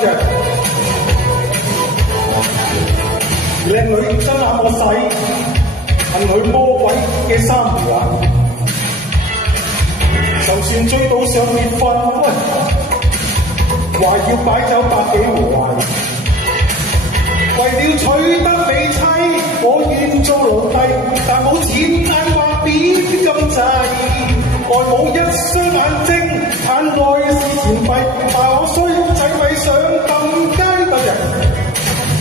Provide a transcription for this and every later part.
謝。靚女真啱我使，恨佢魔鬼嘅三環。就算追到上結婚，話要擺酒百幾環。為了取得美妻，我願做奴隸，但冇錢眼話扁咁滯。外母一雙眼睛，眼內是錢幣，話我衰仔為想撳街對人。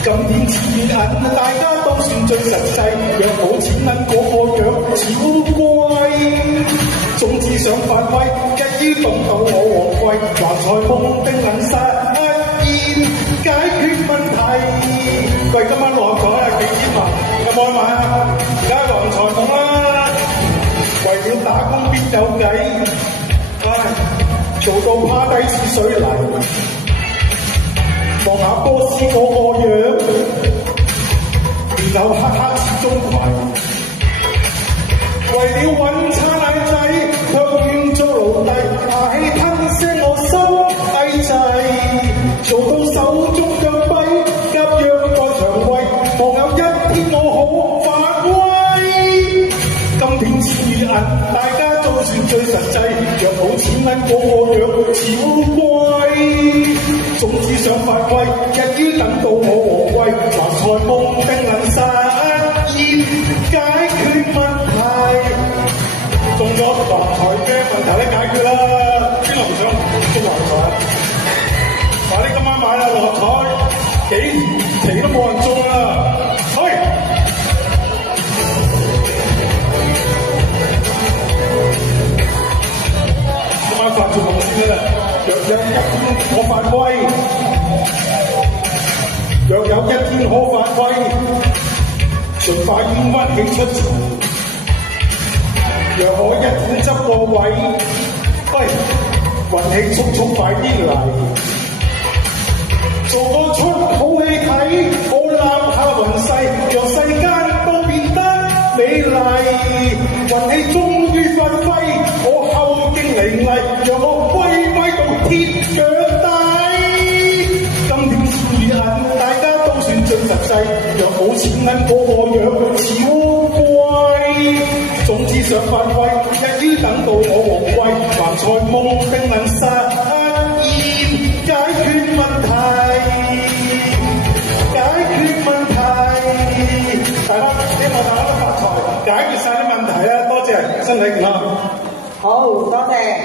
今天錢與銀，大家都算最實際。若冇錢銀嗰個樣似烏龜，總之想發威，一於動到我王貴，還財夢定能實現解決問題。喂，今晚六合彩啊，幾千萬，有冇得買啊？梗係還財夢啦！為了打工必有計，做到趴低似水泥。望下波斯嗰個樣，然後黑黑似鍾馗。為了揾差奶仔，卻願做奴隸，下氣吞聲我心翳滯，做到手足腳跛，急躍在腸胃，望有一天我好發威。今天錢與銀，大家都算最實際，若冇錢銀嗰個樣似烏龜。總之想發威，一於等到我王貴，還財夢定能實現解決問題。中咗橫財嘅問題咧解決啦，邊個唔想中橫財啊？話你今晚買啦六合彩，幾期都冇人中啦，去！今晚發做夢先啦，若有一天我發威，若有一天可發威，盡快冤屈起出場。若我一天執個位，喂，運氣速速快啲嚟，做個出好戲睇，我立下運勢，讓世間都變得美麗。運氣終於發揮，我後勁凌厲，讓我威威到鐵腳底。今天錢與銀，大家都算最實際，若冇錢銀嗰個樣似烏龜。總之想發威，一於等到我王貴，還財夢定能實現解決問題，解決問題。大家希望大家都發財，解決晒啲問題啦！多謝，身體健康。好，多謝。